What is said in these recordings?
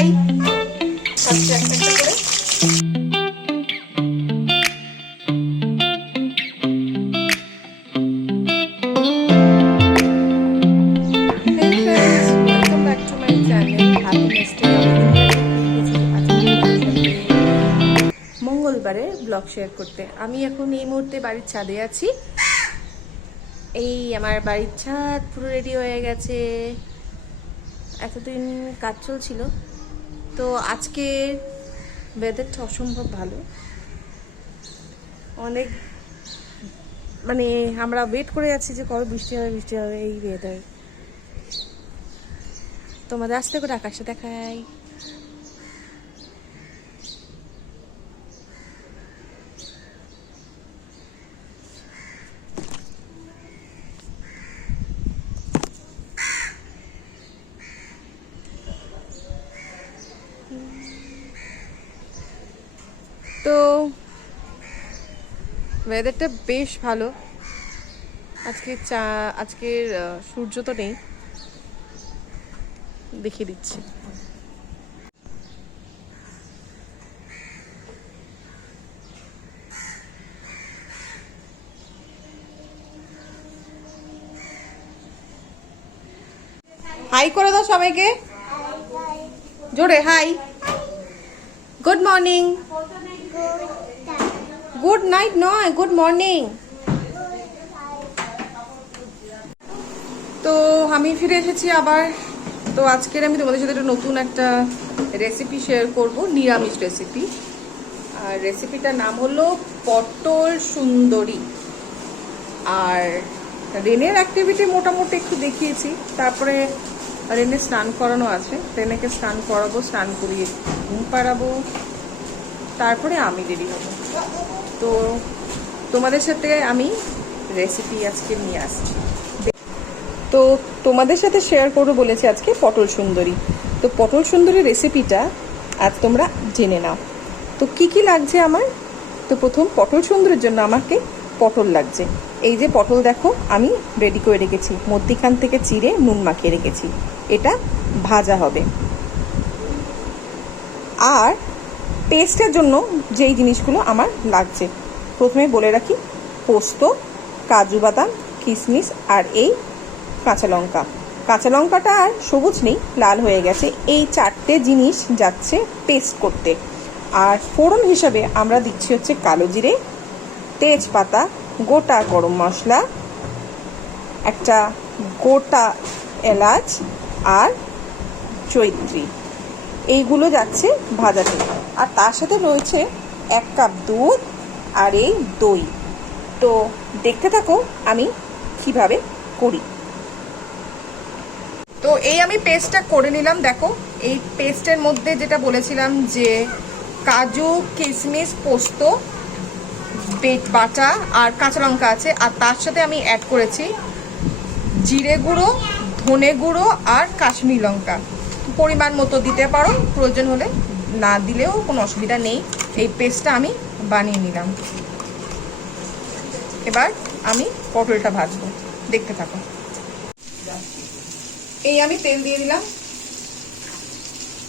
High খাচ্ছে একটা একটা করে। মঙ্গলবারে ব্লগ শেয়ার করতে আমি এখন এই মুহূর্তে বাড়ির ছাদে আছি। এই আমার বাড়ির ছাদ পুরো রেডি হয়ে গেছে, এতদিন কাজ চলছিল। তো আজকে ওয়েদারটা অসম্ভব ভালো, অনেক মানে আমরা ওয়েট করে আছি যে কবে বৃষ্টি হবে বৃষ্টি হবে। এই ওয়েদার তোমাদের আস্তে করে আকাশে দেখাই। তো ওয়েদারটা বেশ ভালো আজকের সূর্য তো নেই, দেখিয়ে দিচ্ছি। হাই করে দাও সবাইকে জোরে, hi, good morning. Good night নয়, গুড মর্নিং। তো আমি ফিরে এসেছি আবার। তো আজকের আমি তোমাদের সাথে একটা নতুন একটা রেসিপি শেয়ার করব, নিরামিষ রেসিপি। আর রেসিপিটার নাম হলো পটল সুন্দরী। আর রেনের অ্যাক্টিভিটি মোটামুটি একটু দেখিয়েছি, তারপরে রেনে স্নান করানো আছে, রেনেকে স্নান করাবো, স্নান করিয়ে ঘুম পাড়াবো, তারপরে আমি রেডি হব। তো তোমাদের সাথে আমি রেসিপি আজকে নিয়ে আসছি। তো তোমাদের সাথে শেয়ার করবো বলেছি আজকে পটল সুন্দরী। তো পটল সুন্দরী রেসিপিটা আজ তোমরা জেনে নাও। তো কি কি লাগছে আমার। তো প্রথম পটল সুন্দরীর জন্য আমাকে পটল লাগছে। এই যে পটল দেখো আমি রেডি করে রেখেছি, মধ্যিখান থেকে চিড়ে নুন মাখিয়ে রেখেছি, এটা ভাজা হবে। আর পেস্টের জন্য যেই জিনিসগুলো আমার লাগছে প্রথমে বলে রাখি, পোস্ত, কাজু বাদাম, কিশমিশ, আর এই কাঁচা লঙ্কা। কাঁচা লঙ্কাটা আর সবুজ নেই, লাল হয়ে গেছে। এই চারটে জিনিস যাচ্ছে পেস্ট করতে। আর ফোড়ন হিসাবে আমরা দিচ্ছি হচ্ছে কালো জিরে, তেজপাতা, গোটা গরম মশলা, একটা গোটা এলাচ আর জয়িত্রী, এইগুলো যাচ্ছে ভাজাতে। আর তার সাথে রয়েছে 1 কাপ দুধ আর এই দই। তো দেখতে থাকো আমি কিভাবে করি। তো এই আমি পেস্টটা করে নিলাম। দেখো এই পেস্টের মধ্যে যেটা বলেছিলাম যে কাজু, কিশমিশ, পোস্ত বাটা আর কাঁচা লঙ্কা আছে। আর তার সাথে আমি অ্যাড করেছি জিরে গুঁড়ো, ধনে গুঁড়ো আর কাশ্মীরি লঙ্কা। পরিমাণ মতো দিতে পারো, প্রয়োজন হলে না দিলেও কোনো অসুবিধা নেই। এই পেস্টটা আমি বানিয়ে নিলাম। এবার আমি পটলটা ভাজবো, দেখতে থাকো। এই আমি তেল দিয়ে দিলাম।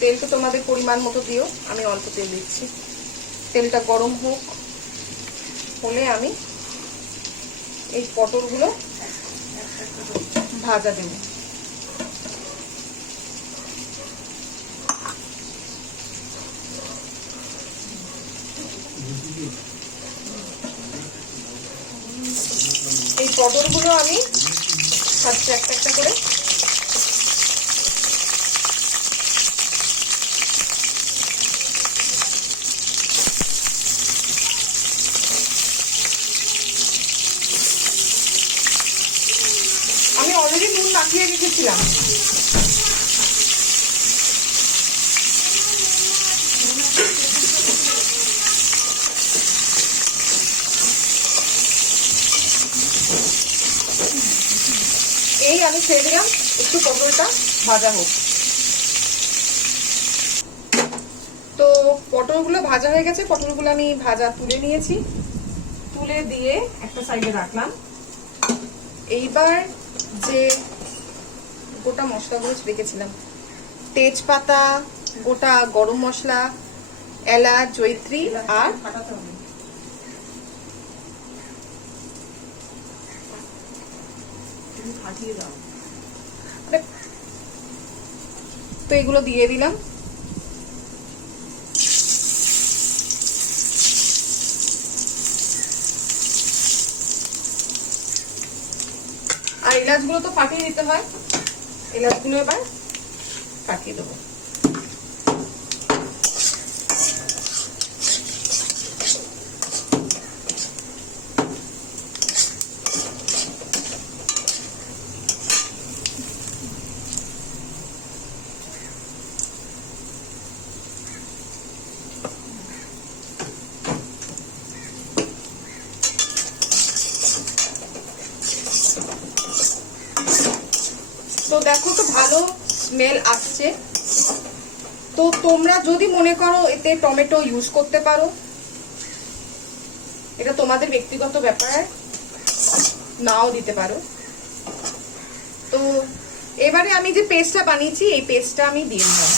তেলটা তোমাদের পরিমাণ মতো দিও, আমি অল্প তেল দিচ্ছি। তেলটা গরম হোক, হলে আমি এই পটলগুলো ভাজা দেব। এই পটলগুলো আমি ভাজছি একটা একটা করে। আমি অলরেডি নুন মাখিয়ে রেখেছিলাম। এই আমি ছেড়ে দিলাম, একটু পটলটা ভাজা হোক। তো পটলগুলো ভাজা হয়ে গেছে, পটলগুলো আমি ভাজা তুলে নিয়েছি, তুলে দিয়ে একটা সাইডে রাখলাম। এইবার যে গোটা মশলাগুলো রেখেছিলাম, তেজপাতা, গোটা গরম মশলা, এলাচ, জয়িত্রী আর তো এগুলো দিয়ে দিলাম। আর এলাচগুলো তো ফাটিয়ে দিতে হয়, এলাচগুলো এবার ফাটিয়ে দেবো। তো দেখো তো ভালো স্মেল আসছে। তো তোমরা যদি মনে করো এতে টমেটো ইউজ করতে পারো, এটা তোমাদের ব্যক্তিগত ব্যাপার, নাও দিতে পারো। তো এবারে আমি যে পেস্টটা বানিয়েছি এই পেস্টটা আমি দিয়ে দিলাম।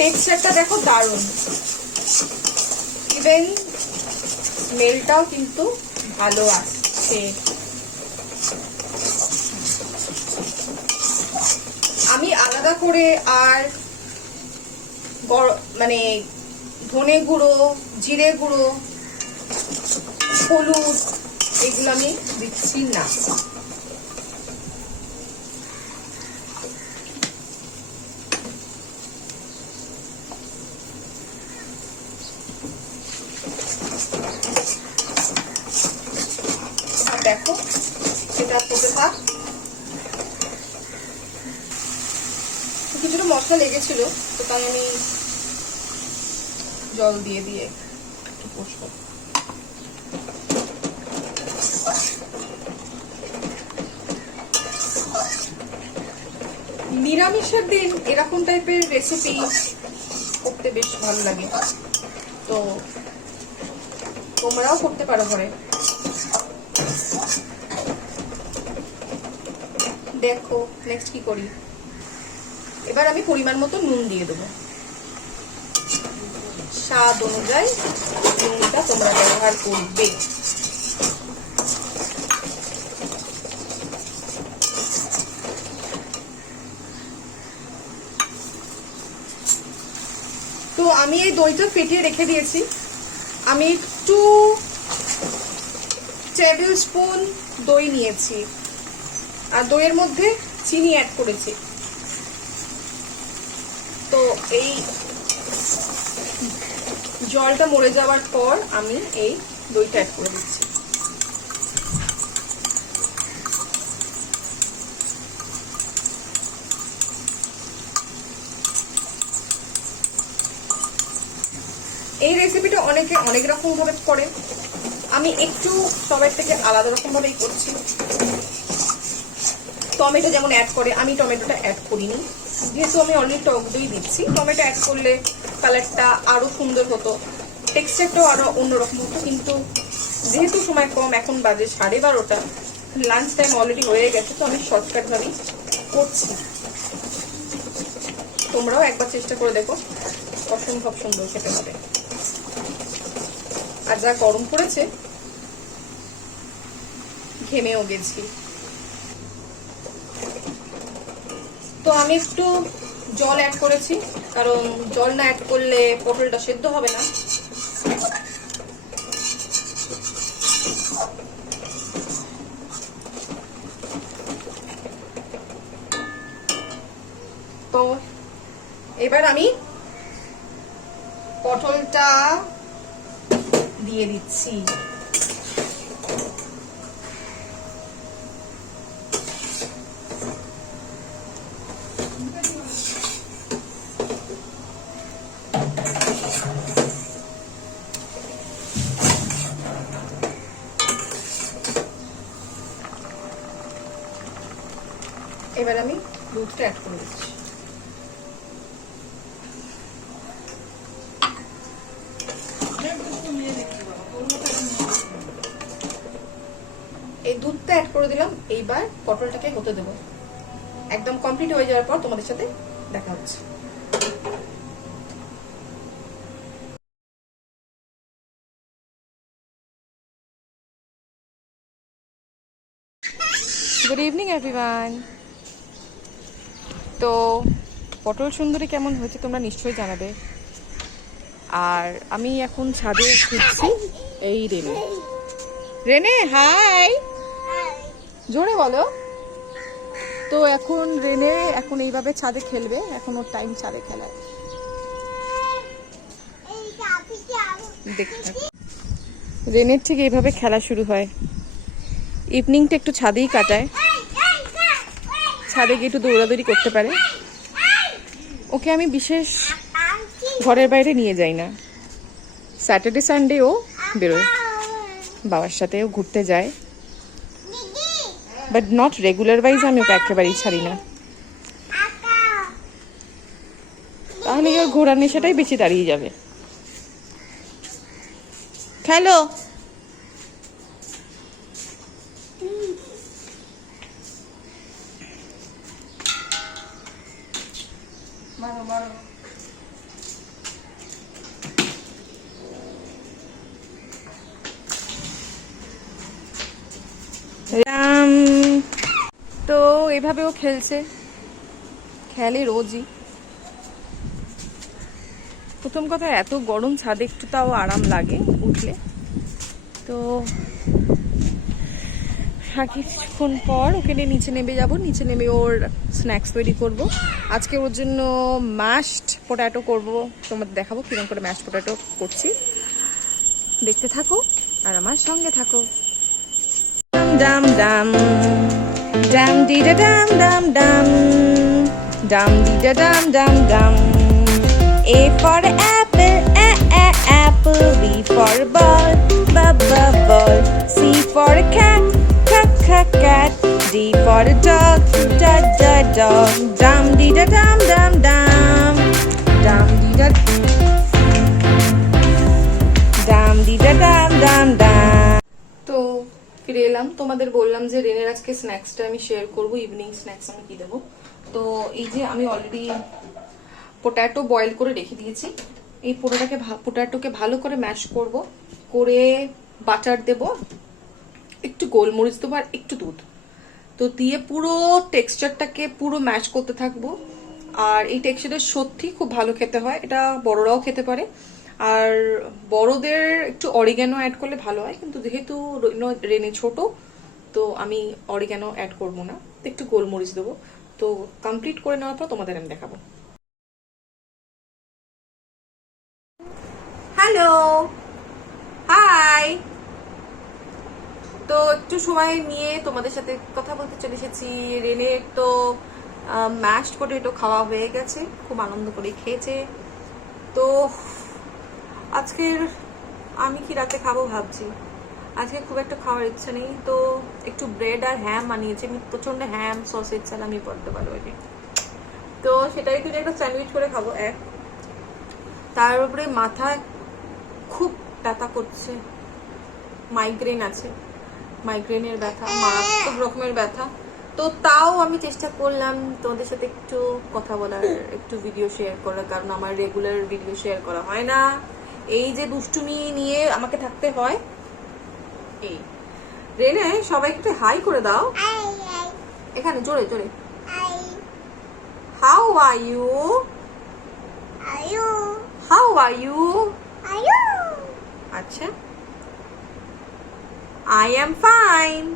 টেক্সচারটা দেখো দারুণ, ইভেন স্মেলটাও কিন্তু ভালো আসছে। আমি আলাদা করে আর মানে ধনে গুঁড়ো, জিরে গুঁড়ো, হলুদ এগুলো আমি দিচ্ছি না। দেখো এটা করতে থাক। কিছুটা মশলা লেগেছিল, তো তাই আমি জল দিয়ে দিয়ে একটু কষবো। নিরামিষের দিন এরকম টাইপের রেসিপি করতে বেশ ভালো লাগে, তো তোমরাও করতে পারো ঘরে। দেখো নেক্সট কি করি, এবার আমি পরিমাণ মতো নুন দিয়ে দেবো। স্বাদ অনুযায়ী নুনটা তোমরা ব্যবহার করবে। তো আমি এই দইটা ফেটিয়ে রেখে দিয়েছি। আমি 2 টেবিল স্পুন দই নিয়েছি, আর দইয়ের মধ্যে চিনি অ্যাড করেছি। তো এই জলটা মরে যাওয়ার পর আমি এই দইটা অ্যাড করে দিচ্ছি। এই রেসিপিটা অনেকে অনেক রকম ভাবে করে, আমি একটু সবার থেকে আলাদা রকম ভাবেই করছি। টমেটো যেমন অ্যাড করে, আমি টমেটোটা অ্যাড করিনি, যেহেতু আমি অলরেডি টক দই দিচ্ছি। টমেটো অ্যাড করলে কালারটা আরো সুন্দর হতো, টেক্সচারটাও আরো অন্যরকম হতো, কিন্তু যেহেতু সময় কম, এখন বাজে 12:30, লাঞ্চ টাইম অলরেডি হয়ে গেছে, তো আমি শর্টকাট ভাবেই করছি। তোমরাও একবার চেষ্টা করে দেখো, অসম্ভব সুন্দর খেতে হবে। আর যা গরম পড়েছে, ঘেমেও গেছি। তো আমি একটু জল অ্যাড করেছি, কারণ জল না অ্যাড করলে পটলটা সেদ্ধ হবে না। তো এবার আমি পটলটা দিয়ে দিচ্ছি। এবার আমি দুধটা অ্যাড করে দিচ্ছি। দুধটা অ্যাড করে দিলাম। এইবার পটলটাকে হতে দেবো। একদম কমপ্লিট হয়ে যাওয়ার পর তোমাদের সাথে দেখা হচ্ছে। Good evening everyone. তো পটল সুন্দরী কেমন হয়েছে তোমরা নিশ্চয়ই জানাবে। আর আমি এখন ছাদে ঘুরছি। এই রেনে, রেনে হাই, জোরে বলো। তো এখন রেনে এখন এইভাবে ছাদে খেলবে, এখন ওর টাইম ছাদে খেলার। দেখতে রেনের ঠিক এইভাবে খেলা শুরু হয়। ইভিনিংটা একটু ছাদেই কাটায়, ছাদে গিয়ে একটু দৌড়াদৌড়ি করতে পারে। ওকে আমি বিশেষ ঘরের বাইরে নিয়ে যাই না। স্যাটারডে সানডেও বেরোয় বাবার সাথেও ঘুরতে যায়, বাট নট রেগুলার ওয়াইজ আমি ওকে একেবারেই ছাড়ি না। তাহলে ওর ঘোরার নেশাটাই বেশি দাঁড়িয়ে যাবে। খেলো। তো এভাবেও খেলছে, খেলে রোজই। প্রথম কথা এত গরম ছাদে একটু তাও আরাম লাগে উঠলে। তো কিছুক্ষণ পর ওকে নিয়ে নিচে নেমে যাব। নিচে নেমে ওর স্ন্যাক্স তৈরি করব। আজকে ওর জন্য ম্যাশড পটেটো করব, তোমাদের দেখাবো কিরকম করে ম্যাশড পটেটো করছি। দেখতে থাকো আর আমার সঙ্গে থাকো। Dam Dam Dam ডিডা Dam Dam Dam Dam ডিডা Dam Dam Dam. A for apple, apple. B for ball, ball. C for cat, cat. D for dog, dog. Dum dee da dum dum dum. Dum dee da dum dum dum. তো ফিরে এলাম। তোমাদের বললাম যে রেনের আজকে স্ন্যাক্সটা আমি শেয়ার করব। ইভিনিং স্ন্যাক্স আমি কি দেবো। তো এই যে আমি অলরেডি পোট্যাটো বয়েল করে রেখে দিয়েছি। এই পোট্যাটোকে ভালো করে ম্যাশ করব, করে বাটার দেব, একটু গোলমরিচ দেবো আর একটু দুধ। তো দিয়ে পুরো টেক্সচারটাকে পুরো ম্যাশ করতে থাকবো। আর এই টেক্সচারটা সত্যি খুব ভালো খেতে হয়। এটা বড়রাও খেতে পারে। আর বড়দের একটু অরিগ্যানো অ্যাড করলে ভালো হয়, কিন্তু যেহেতু রেনে ছোট তো আমি অরিগ্যানো অ্যাড করবো না, একটু গোলমরিচ দেবো। তো কমপ্লিট করে নেওয়ার পর তোমাদের আমি দেখাবো। Hello, hi. তো একটু সময় নিয়ে তোমাদের সাথে কথা বলতে চলে এসেছি। রেনের তো ম্যাশড পটেটো খাওয়া হয়ে গেছে, খুব আনন্দ করে খেয়েছে। তো আজকের আমি কি রাতে খাবো ভাবছি। আজকে খুব একটা খাওয়ার ইচ্ছা নেই, তো একটু ব্রেড আর হ্যাম বানিয়েছি। আমি প্রচন্ড হ্যাম সসেজ চাল আমি পড়তে পারবো আর কি। তো সেটাই তুই একটা স্যান্ডউইচ করে খাবো। তার উপরে মাথায় খুব ব্যথা করছে, মাইগ্রেন আছে, মাইগ্রেনের ব্যথা, মারাত্মক রকমের ব্যথা। তো তাও আমি চেষ্টা করলাম তোমাদের সাথে একটু কথা বলার, একটু ভিডিও শেয়ার করার, কারণ আমার রেগুলার ভিডিও শেয়ার করা হয় না। এই যে দুষ্টুমি নিয়ে আমাকে থাকতে হয়। এই রেনে সবাই একটু হাই করে দাও এখানে, জোরে জোরে। How are you? How are you? আচ্ছা, I am fine.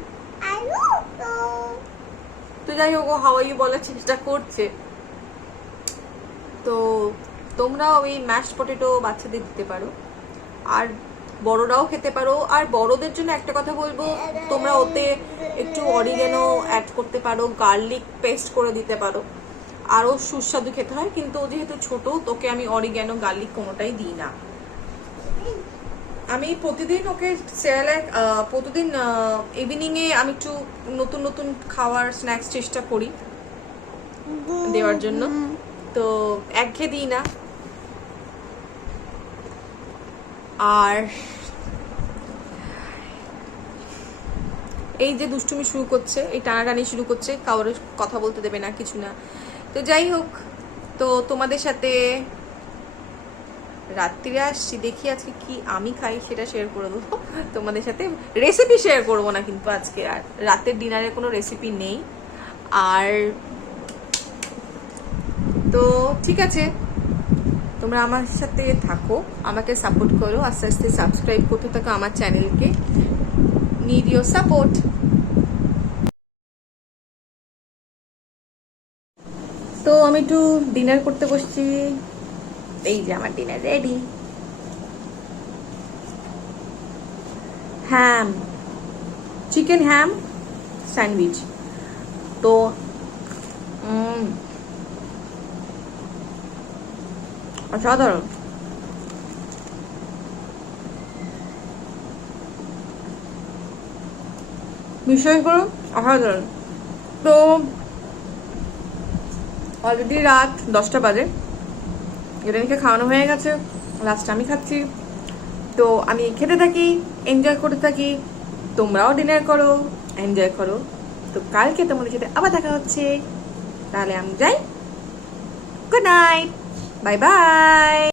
তো যাই হোক, হাউ আর ইউ বলার চেষ্টা করছে। তো তোমরাও এই ম্যাশড পটেটো বাচ্চাদের দিতে পারো, আর বড়রাও খেতে পারো। আর বড়দের জন্য একটা কথা বলবো, তোমরা ওতে একটু অরিগ্যানো অ্যাড করতে পারো, গার্লিক পেস্ট করে দিতে পারো, আরো সুস্বাদু খেতে হয়। কিন্তু যেহেতু ছোট, তোকে আমি অরিগ্যানো গার্লিক কোনোটাই দিই না। আমি প্রতিদিন ওকে প্রতিদিন ইভিনিং এ আমি একটু নতুন নতুন খাওয়ার স্ন্যাক্স চেষ্টা করি দেওয়ার জন্য, তো একঘেয়ে দিই না। আর এই যে দুষ্টুমি শুরু করছে, এই টানাটানি শুরু করছে, কারোর কথা বলতে দেবে না, কিছু না। তো যাই হোক, তো তোমাদের সাথে রাত্রিরে আসছি, দেখি আজকে কি আমি খাই সেটা শেয়ার করে দেবো তোমাদের সাথে। রেসিপি শেয়ার করবো না কিন্তু আজকে, আর রাতের ডিনারে কোনো রেসিপি নেই। আর তো ঠিক আছে, তোমরা আমার সাথে থাকো, আমাকে সাপোর্ট করো, আস্তে আস্তে সাবস্ক্রাইব করতে থাকো আমার চ্যানেলকে। Need your support. তো আমি একটু ডিনার করতে বসছি। এই যে আমার ডিনার রেডি। হ্যাম, চিকেন হ্যাম স্যান্ডউইচ। তো অসাধারণ। বিষয় করো, অসাধারণ। তো অলরেডি রাত 10টা বাজে, ইরানিকে খাওয়ানো হয়ে গেছে, লাস্ট আমি খাচ্ছি। তো আমি খেতে থাকি, এনজয় করতে থাকি, তোমরাও ডিনার করো, এনজয় করো। তো কালকে তোমাদের সাথে আবার দেখা হচ্ছে, তাহলে আমি যাই। Good night, bye bye.